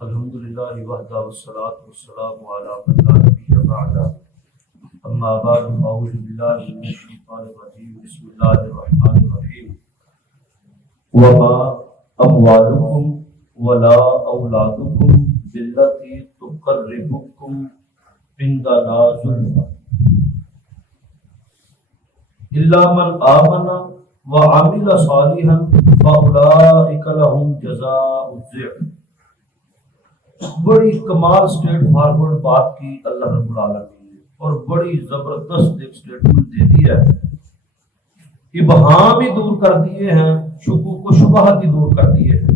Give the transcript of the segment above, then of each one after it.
الحمدللہ وحدہ والصلاۃ والسلام علی من لا نبی بعدہ اما بعد اعوذ باللہ من الشیطان الرجیم بسم اللہ الرحمن الرحیم وما اموالکم ولا اولادکم بالتی تقربکم عندنا زلفا الا من آمن وعمل صالحا فاولئک لهم جزاء الضعف۔ بڑی کمال سٹیٹ فارورڈ بات کی اللہ رب العالمین نے، اور بڑی زبردست ایک سٹیٹمنٹ دے دی ہے۔ ابہام ہی دور کر دیے ہیں، شکوک و شبہات ہی دور کر دیے ہیں۔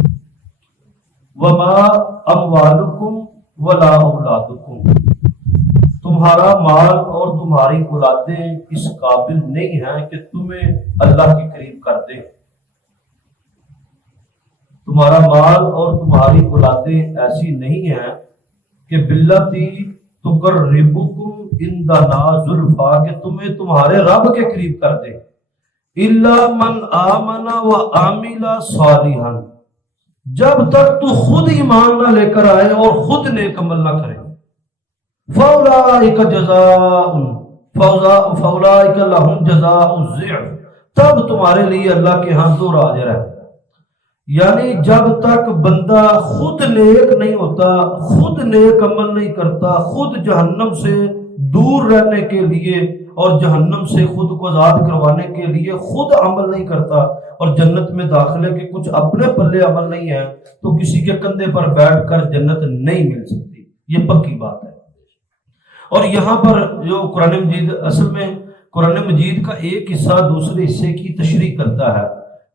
وما اموالکم ولا اولادکم، تمہارا مال اور تمہاری اولادیں اس قابل نہیں ہیں کہ تمہیں اللہ کے قریب کر دیں۔ تمہارا مال اور تمہاری اولادیں ایسی نہیں ہیں کہ باللتی تقربکم عندنا زلفا، کہ تمہیں تمہارے رب کے قریب کر دیں۔ الا من آمن وعمل صالحا، جب تک تو خود ایمان نہ لے کر آئے اور خود نیک عمل نہ کرے۔ فاولئک لهم جزاء الضعف، تب تمہارے لیے اللہ کے ہاں دو اجر ہے۔ یعنی جب تک بندہ خود نیک نہیں ہوتا، خود نیک عمل نہیں کرتا، خود جہنم سے دور رہنے کے لیے اور جہنم سے خود کو آزاد کروانے کے لیے خود عمل نہیں کرتا، اور جنت میں داخلے کے کچھ اپنے پلے عمل نہیں ہے، تو کسی کے کندھے پر بیٹھ کر جنت نہیں مل سکتی، یہ پکی بات ہے۔ اور یہاں پر جو قرآن مجید، اصل میں قرآن مجید کا ایک حصہ دوسرے حصے کی تشریح کرتا ہے۔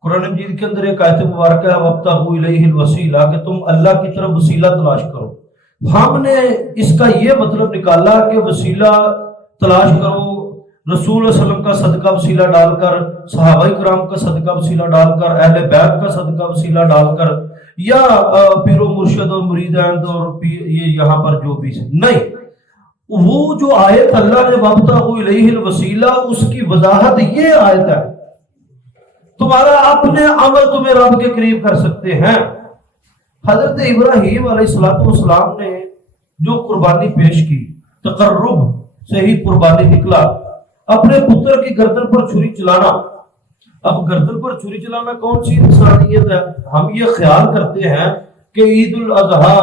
قرآن مجید کے اندر ایک آیت مبارکہ ہے وَابْتَغُوا إِلَيْهِ الْوَسِيلَةَ، کہ تم اللہ کی طرف وسیلہ تلاش کرو۔ ہم نے اس کا یہ مطلب نکالا کہ وسیلہ تلاش کرو، رسول اللہ علیہ وسلم کا صدقہ وسیلہ ڈال کر، صحابہ کرام کا صدقہ وسیلہ ڈال کر، اہل بیت کا صدقہ وسیلہ ڈال کر، یا پیر و مرشد اور مریدان اور یہ یہاں پر جو بھی نہیں، وہ جو آیت اللہ نے وَابْتَغُوا إِلَيْهِ الْوَسِيلَةَ، اس کی وضاحت یہ آیت ہے۔ تمہارا اپنے عمل تمہیں رب کے قریب کر سکتے ہیں۔ حضرت ابراہیم علیہ السلام نے جو قربانی پیش کی، تقرب سے ہی قربانی نکلا، اپنے پتر کی گردن پر چھری چلانا۔ اب گردن پر چھری چلانا کون سی انسانیت ہے؟ ہم یہ خیال کرتے ہیں کہ عید الاضحیٰ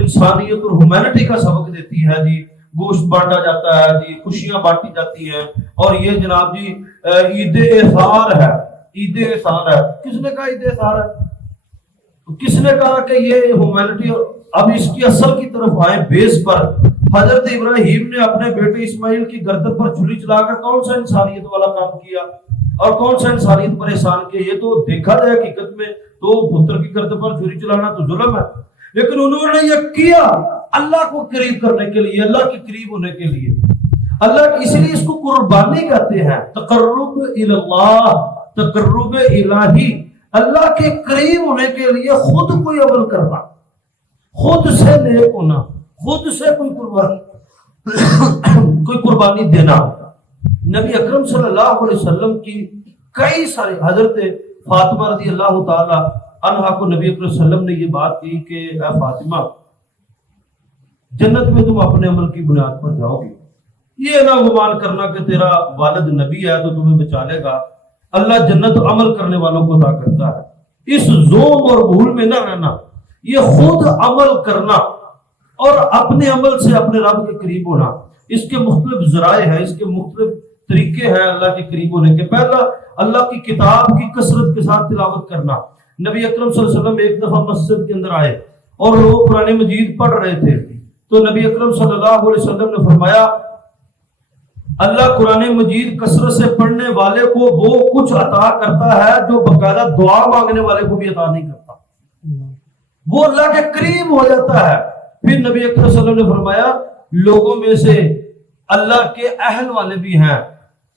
انسانیت اور ہیومینٹی کا سبق دیتی ہے، جی گوشت بانٹا جاتا ہے، جی خوشیاں بانٹی جاتی ہیں، اور یہ جناب جی عید اثار ہے۔ عید اثار ہے، کس نے کہا عید اثار ہے؟ کس نے کہا کہ یہ ہیومینٹی؟ اب اس کی اصل کی طرف آئیں، بیس پر حضرت ابراہیم نے اپنے بیٹے اسماعیل کی گردن پر چھری چلا کر کون سا انسانیت والا کام کیا اور کون سا انسانیت پر احسان کیا؟ یہ تو دیکھا جائے حقیقت میں تو پتر کی گردن پر چھری چلانا تو ظلم ہے، لیکن انہوں نے یہ کیا اللہ کو قریب کرنے کے لیے، اللہ کے قریب ہونے کے لیے۔ اللہ اس لیے اس کو قربانی کہتے ہیں، تقرب اللہ، تقرب الہی، اللہ کے قریب ہونے کے لیے خود کوئی عمل کرنا، خود سے نیک ہونا، خود سے کوئی قربانی دینا۔ نبی اکرم صلی اللہ علیہ وسلم کی کئی سارے، حضرت فاطمہ رضی اللہ تعالی عنہا کو نبی اکرم صلی اللہ علیہ وسلم نے یہ بات کی کہ اے فاطمہ، جنت میں تم اپنے عمل کی بنیاد پر جاؤ گی، یہ نہ گمان کرنا کہ تیرا والد نبی ہے تو تمہیں بچا لے گا۔ اللہ جنت عمل کرنے والوں کو عطا کرتا ہے۔ اس زوم اور بھول میں نہ رہنا، یہ خود عمل کرنا اور اپنے عمل سے اپنے رب کے قریب ہونا۔ اس کے مختلف ذرائع ہیں، اس کے مختلف طریقے ہیں اللہ کے قریب ہونے کے۔ پہلا، اللہ کی کتاب کی کثرت کے ساتھ تلاوت کرنا۔ نبی اکرم صلی اللہ علیہ وسلم ایک دفعہ مسجد کے اندر آئے اور لوگ قرآن مجید پڑھ رہے تھے، تو نبی اکرم صلی اللہ علیہ وسلم نے فرمایا اللہ قرآن مجید کثرت سے پڑھنے والے کو وہ کچھ عطا کرتا ہے جو باقاعدہ دعا مانگنے والے کو بھی عطا نہیں کرتا، وہ اللہ کے قریب ہو جاتا ہے۔ پھر نبی اکرم صلی اللہ علیہ وسلم نے فرمایا لوگوں میں سے اللہ کے اہل والے بھی ہیں،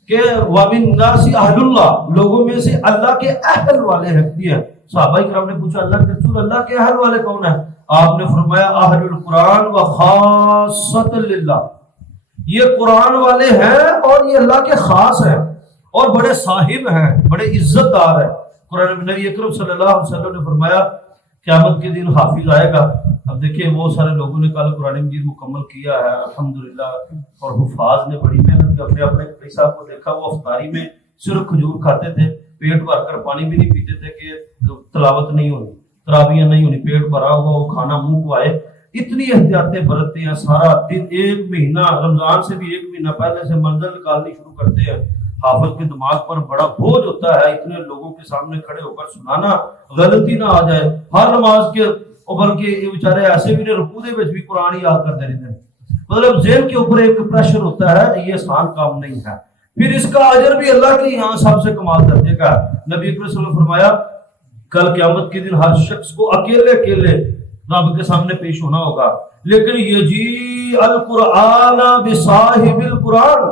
کہ وَمِن النَّاسِ أَهْلُ اللَّهِ، لوگوں میں سے اللہ کے اہل والے بھی ہیں۔ صحابہ کرام نے پوچھا اللہ کے رسول اللہ کے اہل والے کون ہیں؟ آپ نے فرمایا اہل القرآن وخاصۃ للہ، یہ قرآن والے ہیں اور یہ اللہ کے خاص ہیں۔ اور بڑے صاحب ہیں، بڑے عزت دار ہیں۔ قرآن میں نبی اکرم صلی اللہ علیہ وسلم نے فرمایا قیامت کے دن حافظ آئے گا۔ اب دیکھیں بہت سارے لوگوں نے کل قرآن مجید مکمل کیا ہے الحمدللہ، اور حفاظ نے بڑی محنت کی۔ اپنے بھائی صاحب کو دیکھا وہ افطاری میں صرف کھجور کھاتے تھے، پیٹ بھر کر پانی بھی نہیں پیتے تھے کہ تلاوت نہیں ہونی، تراویح نہیں ہونی، پیٹ بھرا ہوا وہ کھانا منہ کو آئے۔ اتنی احتیاطیں برتتے ہیں، سارا دن ایک مہینہ، رمضان سے بھی ایک مہینہ پہلے سے منزل نکالنی شروع کرتے ہیں۔ حافظ کے دماغ پر بڑا بوجھ ہوتا ہے اتنے لوگوں کے سامنے کھڑے ہو کر سنانا، غلطی نہ آ جائے ہر نماز کے، بلکہ یہ بیچارے ایسے بھی نے رکوع دے وچ بھی قرآن یاد کرتے رہتے ہیں۔ مطلب ذہن کے اوپر ایک پریشر ہوتا ہے، یہ آسان کام نہیں ہے۔ پھر اس کا اجر بھی اللہ کے یہاں سب سے کمال درجے کا ہے۔ نبی اکرم صلی اللہ علیہ وسلم نے فرمایا کل قیامت کے دن ہر شخص کو اکیلے رب کے سامنے پیش ہونا ہوگا، لیکن یجی القرآن بصاحب القرآن،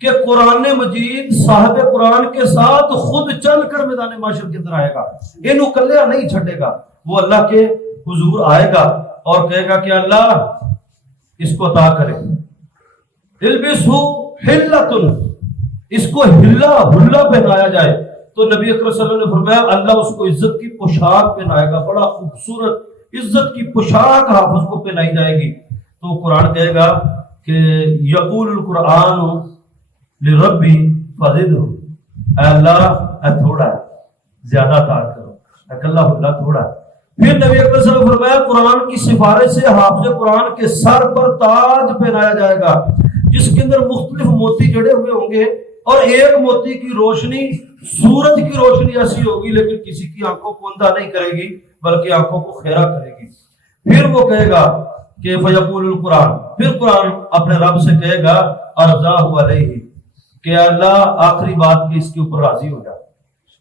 کہ قرآن مجید صاحب قرآن کے ساتھ خود چل کر میدان معاشر کے اندر آئے گا، انہوں کلیا نہیں چھٹے گا۔ وہ اللہ کے حضور آئے گا اور کہے گا کہ اللہ اس کو عطا کرے، البسو حلتن، اس کو ہلا پہنایا جائے۔ تو نبی اکرم صلی اللہ علیہ وسلم نے فرمایا اللہ اس کو عزت کی پوشاک پہنائے گا، بڑا خوبصورت عزت کی پوشاک حافظ کو پہنائی جائے گی۔ تو قرآن کہے گا کہ یقول القرآن لربی فزدہ، اے اللہ اے تھوڑا ہے زیادہ عطا کرو، اے اللہ تھوڑا ہے۔ پھر نبی اکرم صلی اللہ علیہ وسلم نے فرمایا قرآن کی سفارش سے حافظ قرآن کے سر پر تاج پہنایا جائے گا، جس کے اندر مختلف موتی جڑے ہوئے ہوں گے، اور ایک موتی کی روشنی سورج کی روشنی ایسی ہوگی لیکن کسی کی آنکھوں کو اندھا نہیں کرے گی بلکہ آنکھوں کو خیرہ کرے گی۔ پھر وہ کہے گا کہ فیقول القرآن، پھر قرآن اپنے رب سے کہے گا ارضاہ علیہ، کہ اللہ آخری بات کی اس کے اوپر راضی ہو جا۔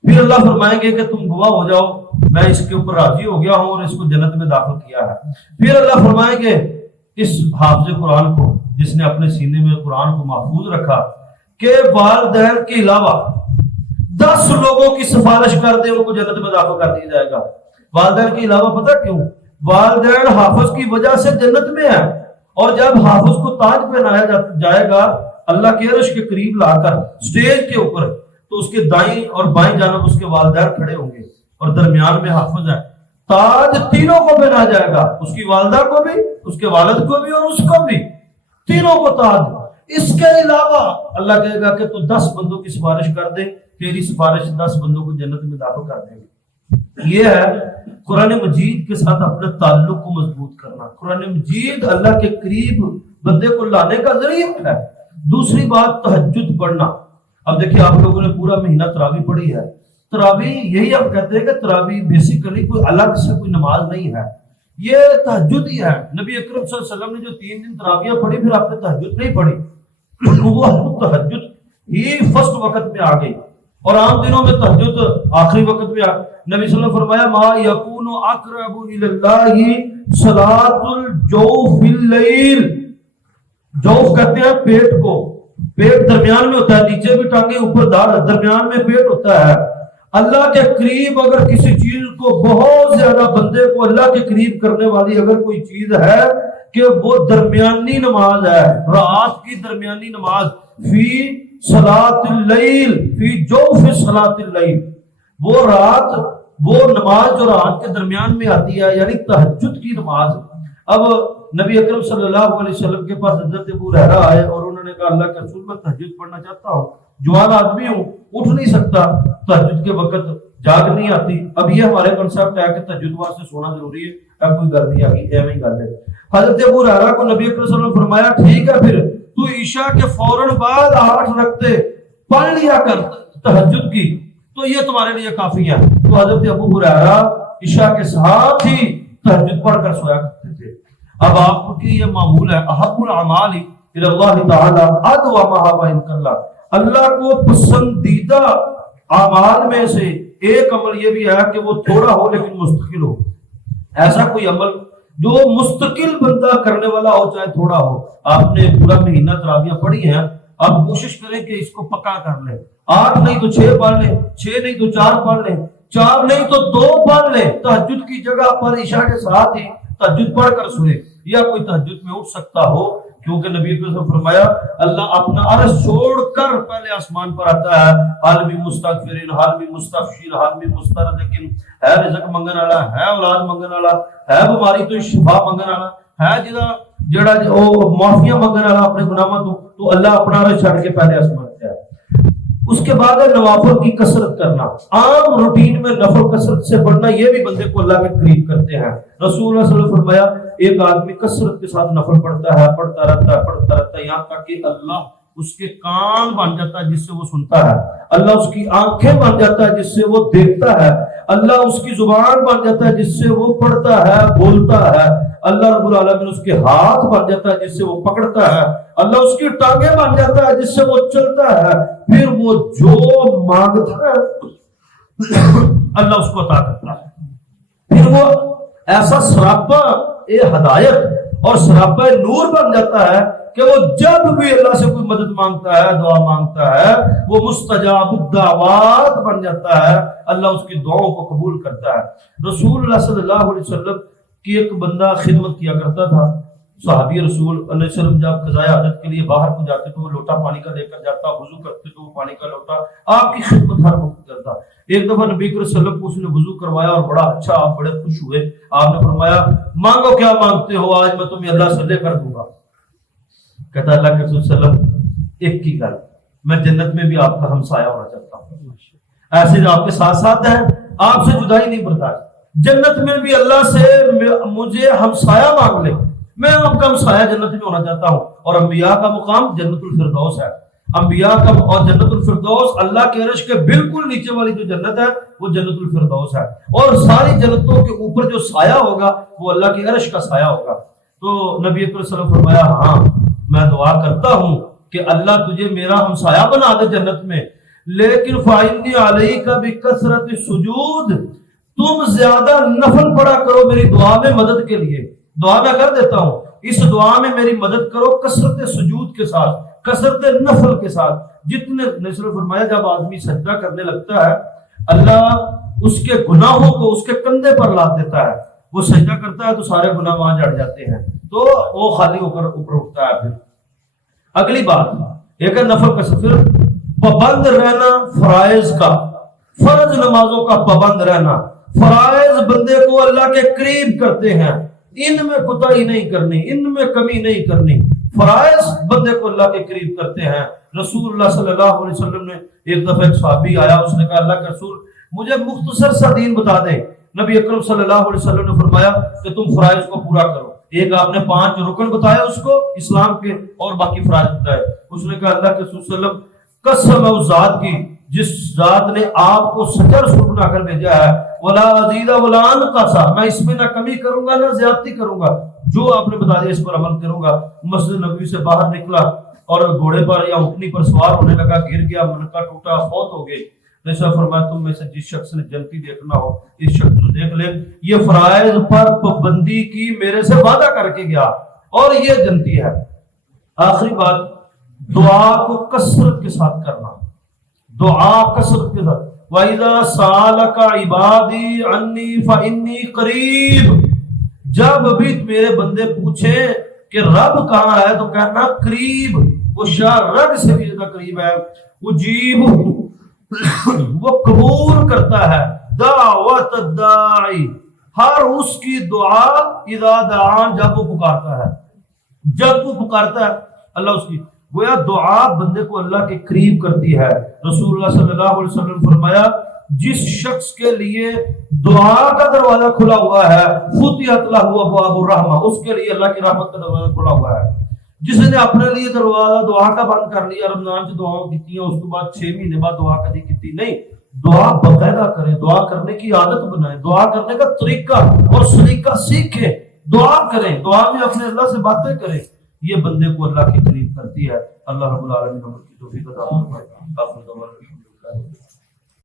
پھر اللہ فرمائیں گے کہ تم گواہ ہو جاؤ میں اس کے اوپر راضی ہو گیا ہوں اور اس کو جنت میں داخل کیا ہے۔ پھر اللہ فرمائیں گے اس حافظ قرآن کو جس نے اپنے سینے میں قرآن کو محفوظ رکھا کہ والدین کے علاوہ 10 لوگوں کی سفارش کر دے ان کو جنت میں داخل کر دیا جائے گا۔ والدین کے علاوہ پتہ کیوں؟ والدین حافظ کی وجہ سے جنت میں ہے، اور جب حافظ کو تاج پہنایا جائے گا اللہ کے عرش کے قریب لا کر سٹیج کے اوپر، تو اس کے دائیں اور بائیں جانب اس کے والدین کھڑے ہوں گے اور درمیان میں حافظ ہے۔ تاج تینوں کو پہنا جائے گا، اس کی والدہ کو بھی، اس کے والد کو بھی اور اس کو بھی، تینوں کو تاج۔ اس کے علاوہ اللہ کہے گا کہ تو 10 بندوں کی سفارش کر دے، تیری سفارش 10 بندوں کو جنت میں داخل کر دے گی۔ یہ ہے قرآن مجید کے ساتھ اپنے تعلق کو مضبوط کرنا۔ قرآن مجید اللہ کے قریب بندے کو لانے کا ذریعہ ہے۔ دوسری بات تہجد پڑھنا۔ اب دیکھیں آپ لوگوں نے پورا مہینہ تراویح پڑھی ہے۔ تراویح یہی ہم کہتے ہیں کہ تراویح بیسیکلی کوئی الگ سے کوئی نماز نہیں ہے، یہ تہجد ہی ہے۔ نبی اکرم صلی اللہ علیہ وسلم نے جو 3 دن تراویح پڑھی پھر آپ نے تہجد نہیں پڑھی، وہ تہجد ہی فرسٹ وقت میں آ گئی، اور عام دنوں میں تہجد آخری وقت میں آ گئی۔ نبی صلی اللہ علیہ وسلم نے فرمایا ما یکون اقرب الی اللہ صلاۃ الجوف اللیل، جوف کہتے ہیں پیٹ کو، پیٹ درمیان میں ہوتا ہے، نیچے بھی ٹانگیں اوپر دار، درمیان میں پیٹ ہوتا ہے۔ اللہ کے قریب اگر کسی چیز کو بہت زیادہ بندے کو اللہ کے قریب کرنے والی اگر کوئی چیز ہے کہ وہ درمیانی نماز ہے، رات کی درمیانی نماز، فی صلاۃ اللیل، فی جوف صلاۃ اللیل، وہ رات، وہ نماز جو رات کے درمیان میں آتی ہے، یعنی تہجد کی نماز۔ اب نبی اکرم صلی اللہ علیہ وسلم کے پاس حضرت ابو ہریرہ آئے اور انہوں نے کہا اللہ کے رسول میں تہجد پڑھنا چاہتا ہوں، جوان آدمی ہوں، اٹھ نہیں سکتا، تہجد کے وقت جاگ نہیں آتی۔ اب یہ ہمارے کنسپٹ ہے کہ تہجد واسطے سونا ضروری ہے، اب کوئی گل نہیں آگی، ایویں ہی گل ہے۔ حضرت ابو ہریرہ کو نبی اکرم صلی اللہ علیہ وسلم نے فرمایا ٹھیک ہے پھر تو عشاء کے فوراً بعد 8 رکعتیں پڑھ لیا کر تہجد کی، تو یہ تمہارے لیے کافی ہے۔ تو حضرت ابو ہریرہ عشاء کے ساتھ ہی تہجد پڑھ کر سویا کرتے تھے۔ اب آپ کی یہ معمول ہے احب الاعمال الی اللہ تعالی ادومها وان قل، اللہ کو پسندیدہ اعمال میں سے ایک عمل یہ بھی ہے کہ وہ تھوڑا ہو لیکن مستقل ہو۔ ایسا کوئی عمل جو مستقل بندہ کرنے والا ہو چاہے تھوڑا ہو۔ آپ نے پورا مہینہ تراویح پڑھی ہیں، اب کوشش کریں کہ اس کو پکا کر لیں، 8 نہیں تو 6 پڑھ لیں، 6 نہیں تو 4 پڑھ لیں، 4 نہیں تو 2 پڑھ لیں، تہجد کی جگہ پر عشاء کے ساتھ ہی تہجد پڑھ کر سوئے، یا کوئی تہجد میں اٹھ سکتا ہو کیونکہ نبی کو نے فرمایا اللہ اپنا عرش چھوڑ کر پہلے آسمان پر آتا ہے، حال میں مستغفرین، حال میں مستغفر، حال میں مسترزقین، ہے رزق منگن والا، ہے اولاد منگن والا، ہے بیماری تو شفا منگن والا، ہے جڑا او معافیاں منگن والا اپنے گناہاں تو اللہ اپنا عرش چھڑ کے پہلے آسمان پہ آیا۔ اس کے بعد ہے نوافل کی کثرت کرنا۔ عام روٹین میں نفل کثرت سے پڑھنا یہ بھی بندے کو اللہ کے قریب کرتے ہیں۔ رسول اللہ صلی اللہ علیہ وسلم نے فرمایا ایک آدمی کثرت کے ساتھ نفل پڑھتا ہے، پڑھتا رہتا ہے یہاں تک کہ اللہ اس کے کان بن جاتا ہے جس سے وہ سنتا ہے، اللہ اس کی آنکھیں بن جاتا ہے جس سے وہ دیکھتا ہے، اللہ اس کی زبان بن جاتا ہے جس سے وہ پڑھتا ہے، بولتا ہے، اللہ رب العالمین اس کے ہاتھ بن جاتا ہے جس سے وہ پکڑتا ہے، اللہ اس کی ٹانگیں بن جاتا ہے جس سے وہ چلتا ہے، پھر وہ جو مانگتا ہے اللہ اس کو عطا کرتا ہے، پھر وہ ایسا سراپا ہدایت اور سراپا نور بن جاتا ہے کہ وہ جب بھی اللہ سے کوئی مدد مانگتا ہے، دعا مانگتا ہے، وہ مستجاب الدعوات بن جاتا ہے، اللہ اس کی دعاؤں کو قبول کرتا ہے۔ رسول اللہ صلی اللہ علیہ وسلم کی ایک بندہ خدمت کیا کرتا تھا، صحابی رسول اللہ علیہ وسلم جب قضاء حاجت کے لیے باہر کو جاتے تو وہ لوٹا پانی کا لے کر جاتا، وضو کرتے تو وہ پانی کا لوٹا آپ کی خدمت ہر وقت کرتا۔ ایک دفعہ نبی کریم صلی اللہ علیہ وسلم کو اس نے وضو کروایا اور بڑا اچھا، آپ بڑے خوش ہوئے، آپ نے فرمایا مانگو کیا مانگتے ہو، آج میں تمہیں اللہ سے لے کر دوں گا۔ کہتا اللہ کے رسول صلی اللہ علیہ وسلم ایک کی گل، میں جنت میں بھی آپ کا ہمسایہ ہونا چاہتا ہوں، ایسے جو آپ کے ساتھ ساتھ ہیں، آپ سے جدائی نہیں برداشت، جنت میں بھی اللہ سے مجھے ہمسایہ مانگ لے، میں آپ کا ہمسایہ جنت میں ہونا چاہتا ہوں۔ اور انبیاء کا مقام جنت الفردوس ہے، انبیاء کا اور جنت الفردوس اللہ کے عرش کے بالکل نیچے والی جو جنت ہے وہ جنت الفردوس ہے، اور ساری جنتوں کے اوپر جو سایہ ہوگا وہ اللہ کے عرش کا سایہ ہوگا۔ تو نبی اکرم صلی اللہ علیہ وسلم فرمایا ہاں میں دعا کرتا ہوں کہ اللہ تجھے میرا ہمسایہ بنا دے جنت میں، لیکن فَإِنِّي عَلَيْكَ بِكَثْرَةِ السُّجُودِ، تم زیادہ نفل پڑھا کرو میری دعا میں مدد کے لیے، دعا میں کر دیتا ہوں، اس دعا میں میری مدد کرو کثرت سجود کے ساتھ، کثرت نفل کے ساتھ۔ جتنے نبی فرمایا جب آدمی سجدہ کرنے لگتا ہے اللہ اس کے گناہوں کو اس کے کندھے پر لاد دیتا ہے، وہ سجدہ کرتا ہے تو سارے گناہ وہاں جڑ جاتے ہیں، تو وہ خالی ہو کر اوپر اٹھتا ہے۔ پھر اگلی بات ایک ہے نفل کا سفر، پابند رہنا فرائض کا، فرض نمازوں کا پابند رہنا۔ فرائض بندے کو اللہ کے قریب کرتے ہیں، ان میں کوتاہی نہیں کرنی، ان میں کمی نہیں کرنی، فرائض بندے کو اللہ کے قریب کرتے ہیں۔ رسول اللہ صلی اللہ علیہ وسلم نے ایک دفعہ ایک صحابی آیا، اس نے کہا اللہ کا رسول مجھے مختصر سا دین بتا دیں۔ نبی اکرم صلی اللہ علیہ وسلم نے فرمایا کہ تم فرائض کو پورا کرو۔ ایک آپ نے 5 رکن بتایا اس کو اسلام کے، اور باقی فرائض بتائے۔ اس نے کہا اللہ کے رسول صلی اللہ علیہ وسلم قسم اس ذات کی جس ذات نے آپ کو سچا رسول بنا کر بھیجا ہے، ولا ازید ولا انقص، میں اس میں نہ کمی کروں گا نہ زیادتی کروں گا، جو آپ نے بتا دیا اس پر عمل کروں گا۔ مسجد نبوی سے باہر نکلا اور گھوڑے پر یا اونٹنی پر سوار ہونے لگا، گر گیا، منکا ٹوٹا، فوت ہو گئے۔ جیسا فرمایا تم میں سے جس شخص نے جنتی دیکھنا ہو اس شخص کو دیکھ لے، یہ فرائض پر پابندی کی میرے سے وعدہ کر کے گیا اور یہ جنتی ہے۔ آخری بات دعا کو کثرت کے ساتھ کرنا، دعا کثرت کے ساتھ۔ وَإِذَا سَأَلَكَ عِبَادِي عَنِّي فَإِنِّي قَرِيبٌ، جب بھی میرے بندے پوچھیں کہ رب کہاں ہے تو کہنا قریب، وہ شاہ رگ سے بھی زیادہ قریب ہے۔ اجیب، وہ قبول کرتا ہے، دعوت الداعی، ہر اس کی دعا، اذا دعان، جب وہ پکارتا ہے، جب وہ پکارتا ہے اللہ اس کی گویا دعا بندے کو اللہ کے قریب کرتی ہے۔ رسول اللہ صلی اللہ علیہ وسلم نے فرمایا جس شخص کے لیے دعا کا دروازہ کھلا ہوا ہے فتحت لہ ابواب الرحمہ، اس کے لیے اللہ کی رحمت کا دروازہ کھلا ہوا ہے۔ جس نے اپنے لیے دروازہ دعا کا بند کر لیا، رمضان سے دعاؤں کی ہیں، اس کے بعد 6 مہینے بعد دعا کبھی کی نہیں، دعا باقاعدہ کریں، دعا کرنے کی عادت بنائیں، دعا کرنے کا طریقہ اور سلیقہ سیکھیں، دعا کریں، دعا میں اپنے اللہ سے باتیں کریں، یہ بندے کو اللہ کے قریب کرتی ہے۔ اللہ رب العالمین ہم کی توفیق عطا فرمائے۔